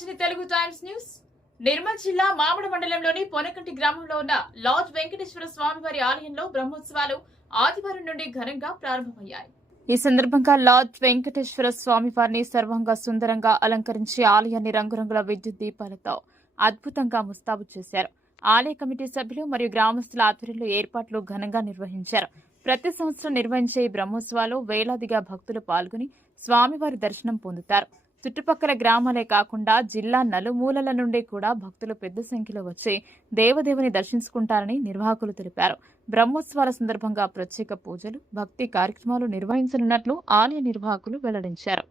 రచన Telugu times news. Nirmal జిల్లా మామిడి మండలంలోని పొనకంటి గ్రామంలో ఉన్న లార్డ్ వెంకటేశ్వర స్వామివారి ఆలయంలో బ్రహ్మోత్సవాలు ఆదివారం నుండి ఘనంగా ప్రారంభమయ్యాయి. ఈ సందర్భంగా లార్డ్ వెంకటేశ్వర స్వామివారిని సర్వంగా సుందరంగా అలంకరించి ఆలయాన్ని రంగురంగుల విద్యుత్ దీపాలతో అద్భుతంగా ముస్తాబు చేశారు. ఆలయ కమిటీ సభ్యులు మరియు గ్రామస్తుల ఆధ్వర్యంలో ఏర్పాట్లు ఘనంగా నిర్వహించారు. ప్రతి సంవత్సరం నిర్వహించే ఈ బ్రహ్మోత్సవాలు వేలాదిగా భక్తులు పాల్గొని స్వామివారి దర్శనం పొందుతారు. చుట్టుపక్కల గ్రామాలే కాకుండా జిల్లా నలుమూలల నుండి కూడా భక్తులు పెద్ద సంఖ్యలో వచ్చి దేవదేవుని దర్శించుకుంటారని నిర్వాహకులు తెలిపారు. బ్రహ్మోత్సవాల సందర్భంగా ప్రత్యేక పూజలు, భక్తి కార్యక్రమాలు నిర్వహించనున్నట్లు ఆలయ నిర్వాహకులు వెల్లడించారు.